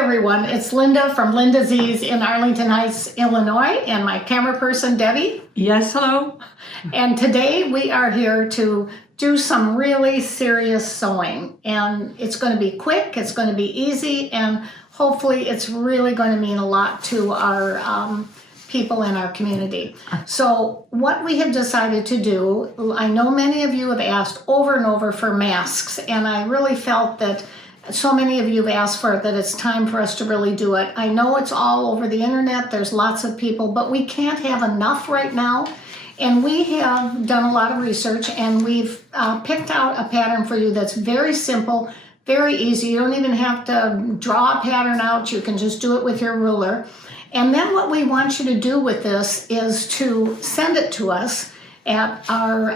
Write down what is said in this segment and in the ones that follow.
everyone, it's Linda from Linda Z's in Arlington Heights, Illinois, and my camera person, Debbie. Yes, hello. And today we are here to do some really serious sewing. And it's going to be quick, it's going to be easy, and hopefully it's really going to mean a lot to our people in our community. So what we have decided to do, I know many of you have asked over and over for masks, and I really felt that so many of you have asked for it that it's time for us to really do it. I know it's all over the internet, there's lots of people, but we can't have enough right now. And we have done a lot of research, and we've picked out a pattern for you that's very simple, very easy. You don't even have to draw a pattern out, you can just do it with your ruler. And then what we want you to do with this is to send it to us at our,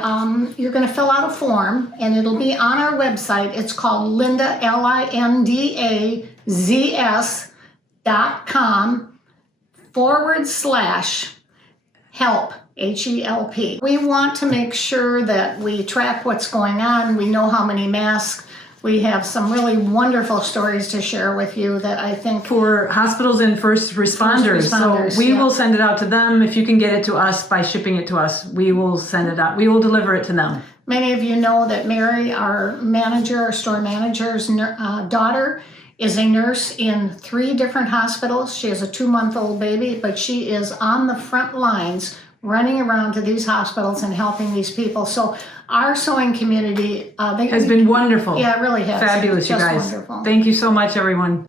you're going to fill out a form, and it'll be on our website. It's called Linda, LINDAZS.com/help, HELP. We want to make sure that we track what's going on. We know how many masks. We have some really wonderful stories to share with you that I think... For hospitals and first responders. So we will send it out to them. If you can get it to us by shipping it to us, we will send it out. We will deliver it to them. Many of you know that Mary, our manager, our store manager's daughter, is a nurse in 3 different hospitals. She has a 2-month-old baby, but she is on the front lines running around to these hospitals and helping these people. So our sewing community has been wonderful. Yeah, it really has. Fabulous, you guys. Wonderful. Thank you so much, everyone.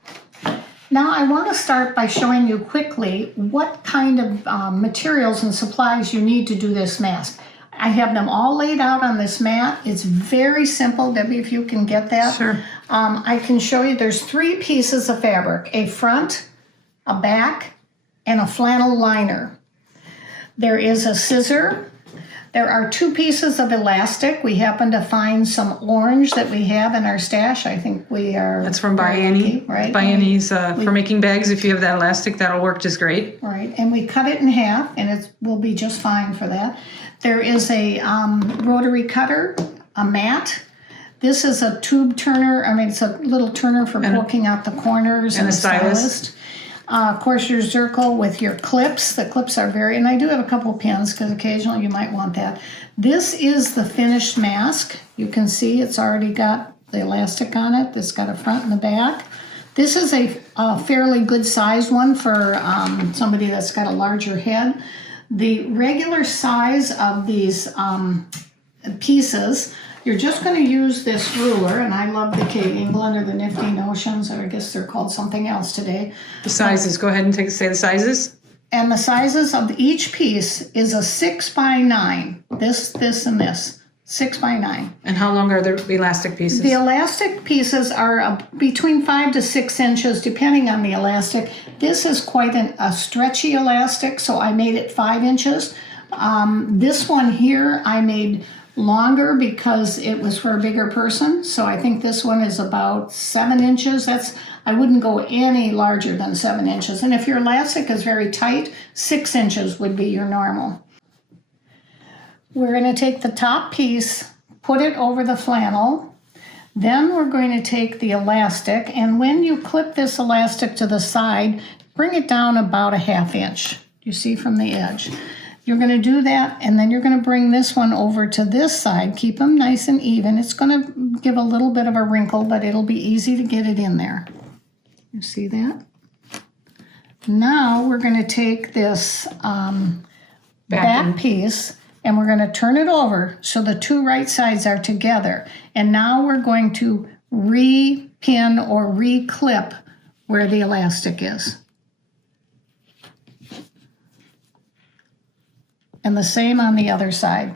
Now I want to start by showing you quickly what kind of materials and supplies you need to do this mask. I have them all laid out on this mat. It's very simple. Debbie, if you can get that. Sure. I can show you there's 3 pieces of fabric, a front, a back, and a flannel liner. There is a scissor. There are 2 pieces of elastic. We happen to find some orange that we have in our stash. I think we are... That's from By Annie. Right? By Annie's for making bags. If you have that elastic, that'll work just great. Right, and we cut it in half, and it will be just fine for that. There is a rotary cutter, a mat. This is a tube turner. I mean, it's a little turner for poking out the corners. And a stylist. Of course, your Zirkle with your clips. The clips are very, and I do have a couple pins because occasionally you might want that. This is the finished mask. You can see it's already got the elastic on it. It's got a front and a back. This is a fairly good sized one for somebody that's got a larger head. The regular size of these pieces, you're just going to use this ruler, and I love the Kate England or the Nifty Notions, or I guess they're called something else today. The sizes, go ahead and say the sizes. And the sizes of each piece is a 6x9. This, and this. 6x9. And how long are the elastic pieces? The elastic pieces are between 5 to 6 inches, depending on the elastic. This is quite a stretchy elastic, so I made it 5 inches. This one here I made longer because it was for a bigger person, so I think this one is about 7 inches. I wouldn't go any larger than 7 inches. And if your elastic is very tight, 6 inches would be your normal. We're going to take the top piece, put it over the flannel. Then we're going to take the elastic, and when you clip this elastic to the side, bring it down about a 1/2 inch. You see from the edge. You're going to do that, and then you're going to bring this one over to this side. Keep them nice and even. It's going to give a little bit of a wrinkle, but it'll be easy to get it in there. You see that? Now we're going to take this back piece, and we're going to turn it over so the 2 right sides are together. And now we're going to re-pin or re-clip where the elastic is. And the same on the other side.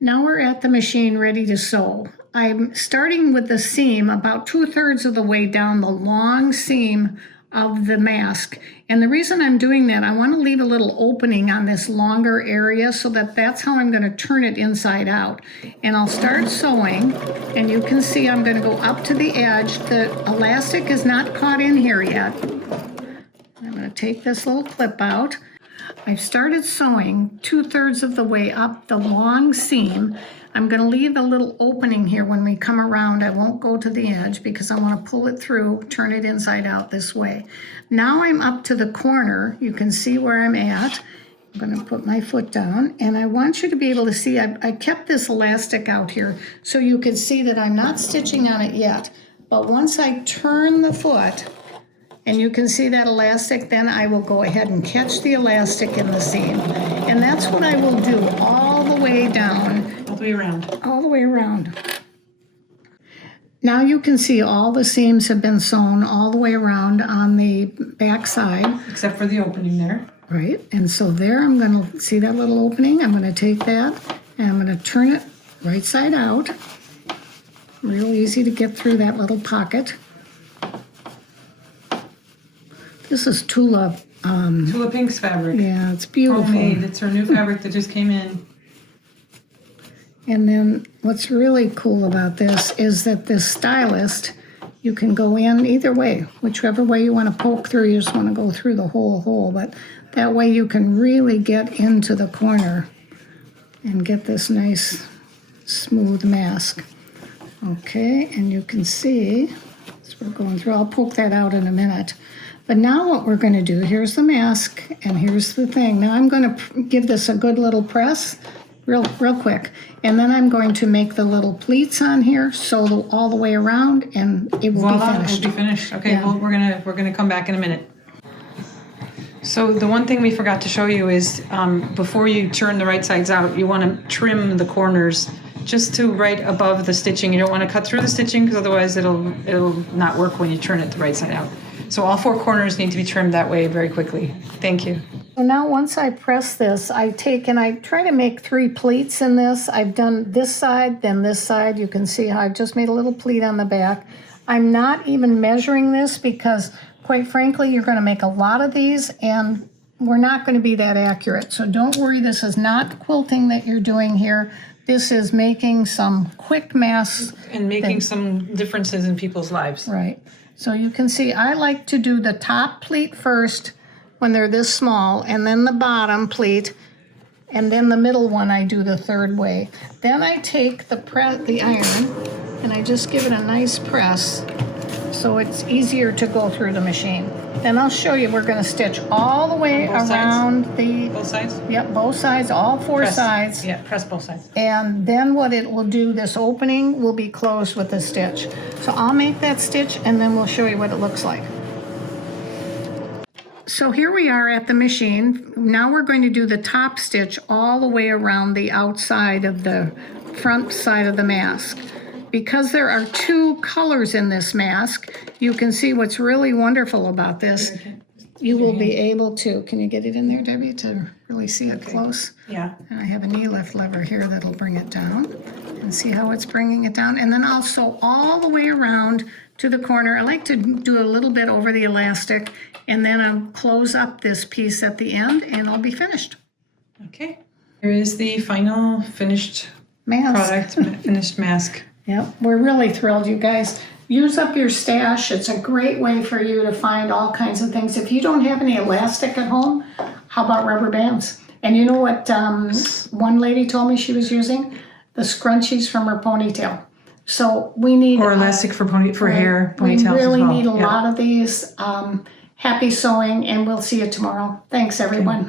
Now we're at the machine ready to sew. I'm starting with the seam about 2/3 of the way down the long seam of the mask. And the reason I'm doing that, I want to leave a little opening on this longer area so that's how I'm going to turn it inside out. And I'll start sewing, and you can see I'm going to go up to the edge. The elastic is not caught in here yet. I'm going to take this little clip out. I've started sewing 2/3 of the way up the long seam I'm going to leave a little opening here when we come around. I won't go to the edge because I want to pull it through, turn it inside out this way. Now I'm up to the corner. You can see where I'm at. I'm going to put my foot down, and I want you to be able to see, I kept this elastic out here so you can see that I'm not stitching on it yet. But once I turn the foot, and you can see that elastic, then I will go ahead and catch the elastic in the seam. And that's what I will do all the way down. All the way around. All the way around. Now you can see all the seams have been sewn all the way around on the back side. Except for the opening there. Right, and so there I'm going to see that little opening. I'm going to take that and I'm going to turn it right side out. Real easy to get through that little pocket. This is Tula. Tula Pink's fabric. Yeah, it's beautiful. Homemade. It's her new fabric that just came in. And then what's really cool about this is that this stylist, you can go in either way, whichever way you want to poke through. You just want to go through the whole hole, but that way you can really get into the corner and get this nice smooth mask. Okay, and you can see, as we're going through, I'll poke that out in a minute. But now what we're going to do, here's the mask, and here's the thing. Now I'm going to give this a good little press, real quick. And then I'm going to make the little pleats on here, sew all the way around, and it will be finished. It will be finished. Okay, Yeah. well, we're gonna come back in a minute. So the one thing we forgot to show you is before you turn the right sides out, you want to trim the corners just to right above the stitching. You don't want to cut through the stitching because otherwise it'll not work when you turn it the right side out. So all four corners need to be trimmed that way very quickly. Thank you. So now once I press this, I take and I try to make 3 pleats in this. I've done this side, then this side. You can see how I've just made a little pleat on the back. I'm not even measuring this because, quite frankly, you're going to make a lot of these and we're not going to be that accurate. So don't worry, this is not quilting that you're doing here. This is making some quick masks. And making some differences in people's lives. Right. So you can see I like to do the top pleat first when they're this small, and then the bottom pleat, and then the middle one I do the third way. Then I take the iron and I just give it a nice press so it's easier to go through the machine. Then I'll show you, we're going to stitch all the way Both around sides? the... Both sides? Yep, both sides, all 4 Press. sides. Yeah, press both sides. And then what it will do, this opening will be closed with a stitch. So I'll make that stitch and then we'll show you what it looks like. So here we are at the machine. Now we're going to do the top stitch all the way around the outside of the front side of the mask. Because there are 2 colors in this mask, you can see what's really wonderful about this. You will be able to, can you get it in there, Debbie, to really see it close? Yeah. And I have a knee lift lever here that'll bring it down. And see how it's bringing it down? And then I'll sew all the way around to the corner. I like to do a little bit over the elastic, and then I'll close up this piece at the end, and I'll be finished. Okay. Here is the final finished Mask. product, finished mask. Yep, we're really thrilled, you guys. Use up your stash. It's a great way for you to find all kinds of things. If you don't have any elastic at home, how about rubber bands? And you know what one lady told me she was using? The scrunchies from her ponytail. So we need... Or elastic for hair, ponytails as well. We really need a lot of these. Happy sewing, and we'll see you tomorrow. Thanks, everyone.